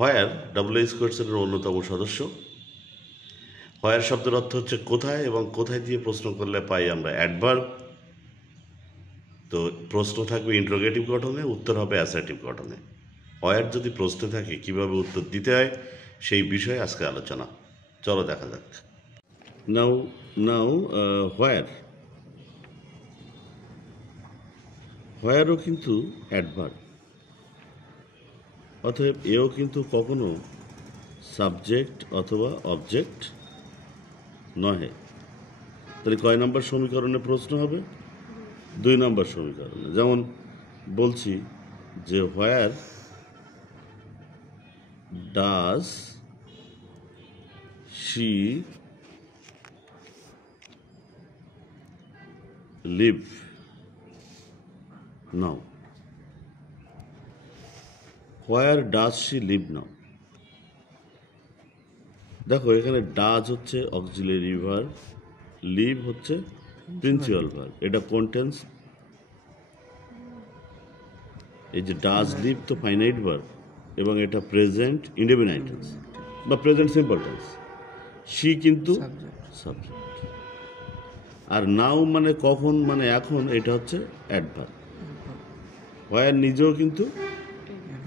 হোয়ার WH কোয়েশ্চেনের অন্যতম সদস্য। হোয়ার শব্দের অর্থ হচ্ছে কোথায়, এবং কোথায় দিয়ে প্রশ্ন করলে পাই আমরা অ্যাডভার্ব। তো প্রশ্ন থাকবে ইন্টারোগেটিভ গঠনে, উত্তর হবে অ্যাসার্টিভ গঠনে। হোয়ার যদি প্রশ্ন থাকে কিভাবে উত্তর দিতে হয় সেই বিষয়ে আজকে আলোচনা। চলো দেখা যাক। নাও নাও হোয়ার, হোয়ারও কিন্তু অ্যাডভার্ব, অতএব এও কিন্তু কখনো সাবজেক্ট অথবা অবজেক্ট নহে। তাহলে কয় নম্বর সমীকরণে প্রশ্ন হবে? 2 নম্বর সমীকরণে। যেমন বলছি যে where does she live now. Where does she live now. দেখো এখানে ডাজ হচ্ছে অক্সিলারি ভার্ব, লিভ হচ্ছে প্রিন্সিপাল ভার্ব। এটা কন্টেন্স, এই যে ডাজ লিভ তো ফাইনাইট ভার্ব এবং এটা প্রেজেন্ট ইনডেফিনাইট টেন্স বা প্রেজেন্ট সিম্পল টেন্স। শি কিন্তু সাবজেক্ট, আর নাও মানে কখন, মানে এখন, এটা হচ্ছে অ্যাডভার্ব। হোয়ার নিজেও কিন্তু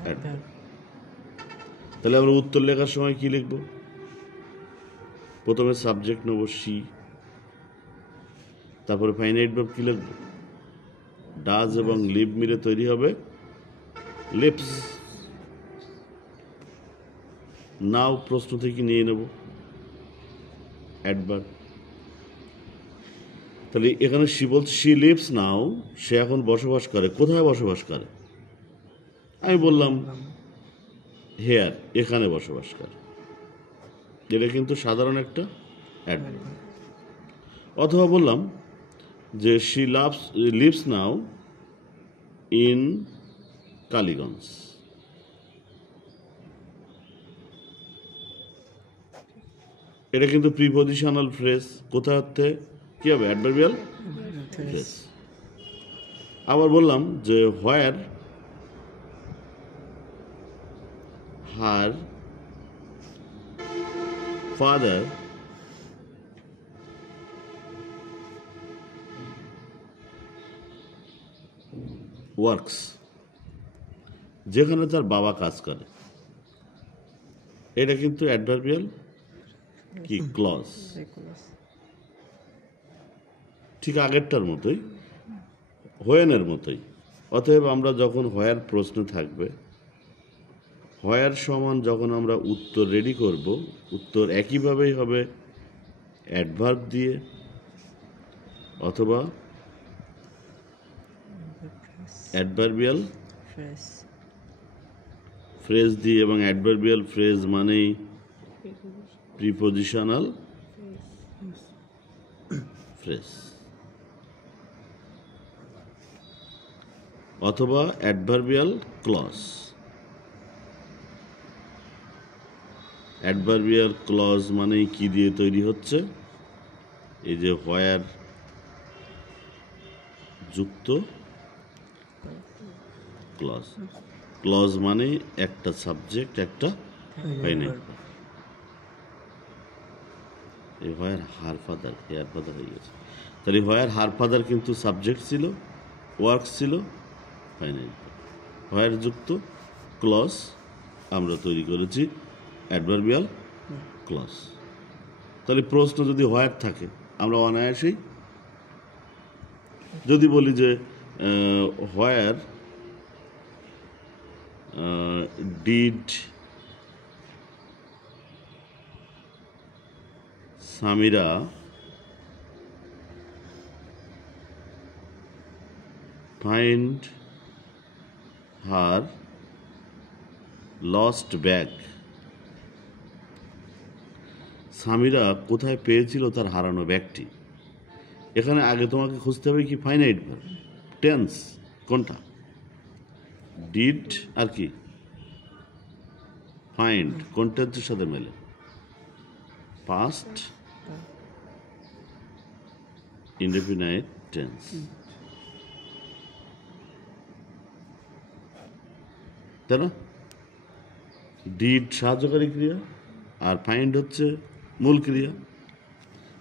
অ্যাডভার্ব। তাহলে আমরা উত্তর লেখার সময় কি লিখব? প্রথমে সাবজেক্ট নেব শি, তারপরে ফাইনাইট ভার্ব কি লিখব? ডাজ এবং লিভ মিলে তৈরি হবে লিভস। নাও প্রশ্ন থেকে নিয়ে নেব অ্যাডভার্ব। তাহলে এখানে শি বলছে শি লিভস নাও, সে এখন বসবাস করে। কোথায় বসবাস করে? আমি বললাম হেয়ার, এখানে বসবাস করে। এটা কিন্তু সাধারণ একটা অ্যাডভার্ব। অথবা বললাম যে she lives now in Kaliganj. এটা কিন্তু প্রিপজিশনাল ফ্রেজ। কোথা হতে কি হবে? Adverbial phrase. আবার বললাম যে হোয়ার হার ফাদার ওয়ার্কস, যেখানে তার বাবা কাজ করে। এটা কিন্তু অ্যাডভার্বিয়াল কি ক্লজ, ঠিক আগেরটার মতোই, হোয়েনের মতোই। অতএব আমরা যখন হোয়ার প্রশ্ন থাকবে, হোয়ার সমান যখন আমরা উত্তর রেডি করব, উত্তর একইভাবেই হবে অ্যাডভার্ব দিয়ে অথবা অ্যাডভার্বিয়াল ফ্রেজ দিয়ে। এবং অ্যাডভার্বিয়াল ফ্রেজ মানেই প্রিপজিশনাল ফ্রেজ, অথবা অ্যাডভার্বিয়াল ক্লজ। অ্যাডভার্বিয়াল ক্লজ মানেই কি দিয়ে তৈরি হচ্ছে? এই যে হোয়ার যুক্ত ক্লজ। ক্লজ মানে একটা সাবজেক্ট, একটা ফাইনাইট। এই হোয়ার হার ফাদার, হেয়ার ফাদার হয়ে গেছে। তাহলে হোয়ার হার ফাদার কিন্তু সাবজেক্ট ছিল, ওয়ার্ক ছিল ফাইনাইট। হোয়ার যুক্ত ক্লজ আমরা তৈরি করেছি অ্যাডভার্বিয়াল ক্লজ। তাহলে প্রশ্ন যদি হোয়ার থাকে আমরা অনায়াসেই যদি বলি যে where did Samira find her lost bag. Samira কোথায় পেয়েছিল তার হারানো ব্যাগটি? এখানে আগে তোমাকে খুঁজতে হবে কি ফাইনাইট ভার্ব, টেন্স কোনটা? ডিড আর কি ফাইন্ড কোন টেন্সের সাথে মেলে? Past indefinite tense. তাই না? ডিড সাহায্যকারী ক্রিয়া, আর ফাইন্ড হচ্ছে মূল ক্রিয়া।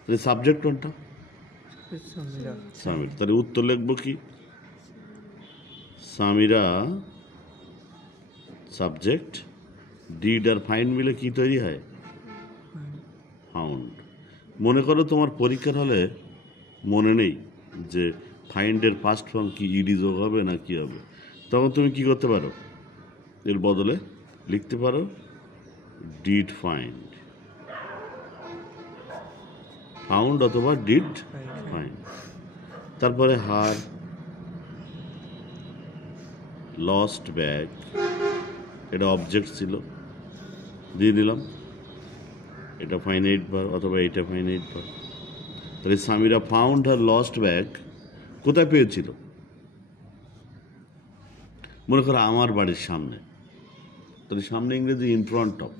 তাহলে সাবজেক্ট কোনটা? সামিরা। তাহলে উত্তর লিখবো কি? সামিরা সাবজেক্ট, ডিড আর ফাইন্ড মিলে কি তৈরি হয়? ফাউন্ড। মনে করো তোমার পরীক্ষার হলে মনে নেই যে ফাইন্ডের ফার্স্ট ফর্ম কি, ইডি যোগ হবে না কি হবে, তখন তুমি কি করতে পারো? এর বদলে লিখতে পারো ডিড ফাইন্ড, ফাউন্ড অথবা ডিড ফাইন্ড। তারপরে হার লস্ট ব্যাগ, এটা অবজেক্ট ছিল, দিয়ে দিলাম। এটা ফাইনাইট ভার্ব অথবা এটা ফাইনাইট ভার্ব। তাহলে Samira found her lost bag কোথায় পেয়েছিল? মনে করো আমার বাড়ির সামনে। তাহলে সামনে ইংরেজি in front of.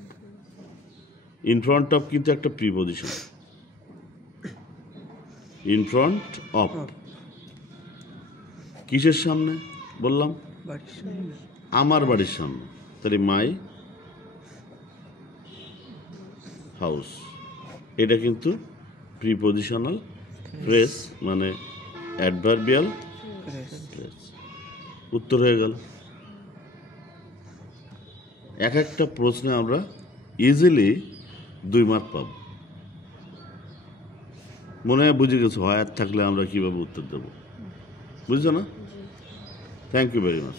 In front of কিন্তু একটা প্রিপজিশন। ইন ফ্রন্ট অফ কিসের সামনে বললাম? আমার বাড়ির সামনে। তাহলে মাই হাউস, এটা কিন্তু প্রিপজিশনাল ফ্রেজ, মানে অ্যাডভার্বিয়াল ফ্রেজ। উত্তর হয়ে গেল। এক একটা প্রশ্নে আমরা ইজিলি 2 মার্ক পাব। মনে হয় বুঝে গেছো হয় থাকলে আমরা কিভাবে উত্তর দেব, বুঝছো না? Thank you very much.